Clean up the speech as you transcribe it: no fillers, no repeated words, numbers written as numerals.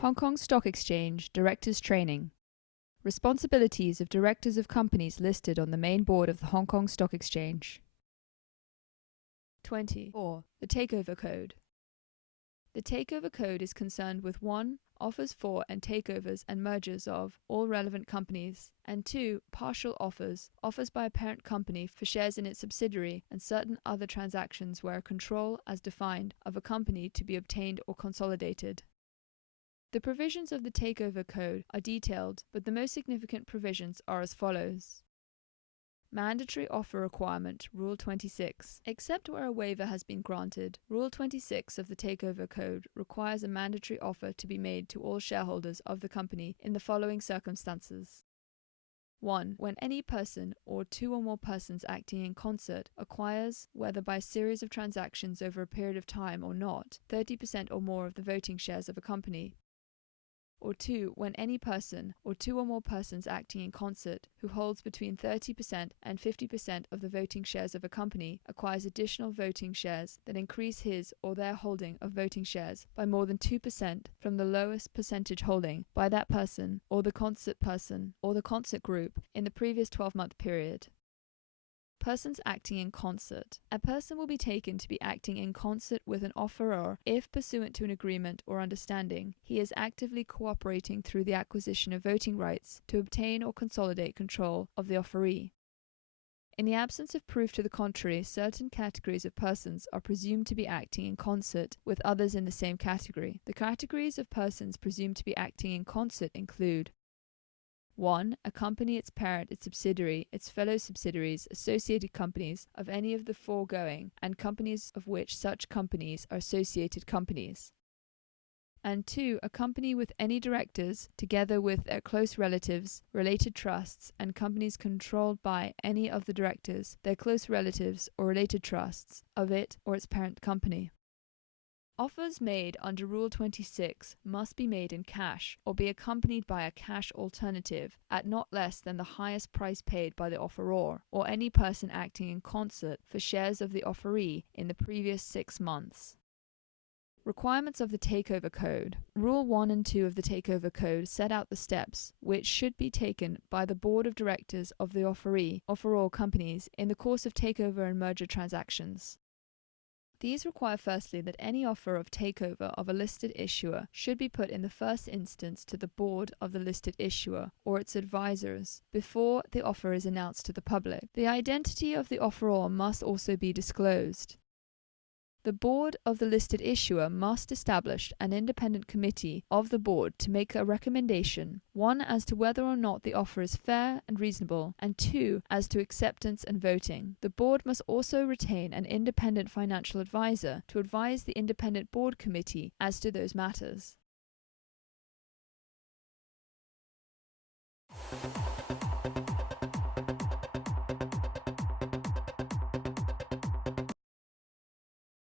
Hong Kong Stock Exchange Directors Training. Responsibilities of directors of companies listed on the main board of the Hong Kong Stock Exchange. 24. The Takeover Code. The Takeover Code is concerned with 1. Offers for and takeovers and mergers of all relevant companies, and 2. Partial offers by a parent company for shares in its subsidiary, and certain other transactions where a control, as defined, of a company to be obtained or consolidated. The provisions of the Takeover Code are detailed, but the most significant provisions are as follows. Mandatory offer requirement, Rule 26. Except where a waiver has been granted, Rule 26 of the Takeover Code requires a mandatory offer to be made to all shareholders of the company in the following circumstances. 1. When any person or 2 or more persons acting in concert acquires, whether by a series of transactions over a period of time or not, 30% or more of the voting shares of a company. Or 2. When any person or 2 or more persons acting in concert who holds between 30% and 50% of the voting shares of a company acquires additional voting shares that increase his or their holding of voting shares by more than 2% from the lowest percentage holding by that person or the concert group in the previous 12-month period. Persons acting in concert. A person will be taken to be acting in concert with an offeror if, pursuant to an agreement or understanding, he is actively cooperating through the acquisition of voting rights to obtain or consolidate control of the offeree. In the absence of proof to the contrary, certain categories of persons are presumed to be acting in concert with others in the same category. The categories of persons presumed to be acting in concert include: 1. A company, its parent, its subsidiary, its fellow subsidiaries, associated companies of any of the foregoing, and companies of which such companies are associated companies. And 2. A company with any directors, together with their close relatives, related trusts, and companies controlled by any of the directors, their close relatives, or related trusts, of it or its parent company. Offers made under Rule 26 must be made in cash or be accompanied by a cash alternative at not less than the highest price paid by the offeror or any person acting in concert for shares of the offeree in the previous 6 months. Requirements of the Takeover Code. Rule 1 and 2 of the Takeover Code set out the steps which should be taken by the board of directors of the offeror companies in the course of takeover and merger transactions. These require firstly that any offer of takeover of a listed issuer should be put in the first instance to the board of the listed issuer or its advisors before the offer is announced to the public. The identity of the offeror must also be disclosed. The board of the listed issuer must establish an independent committee of the board to make a recommendation, 1. As to whether or not the offer is fair and reasonable, and 2. As to acceptance and voting. The board must also retain an independent financial advisor to advise the independent board committee as to those matters.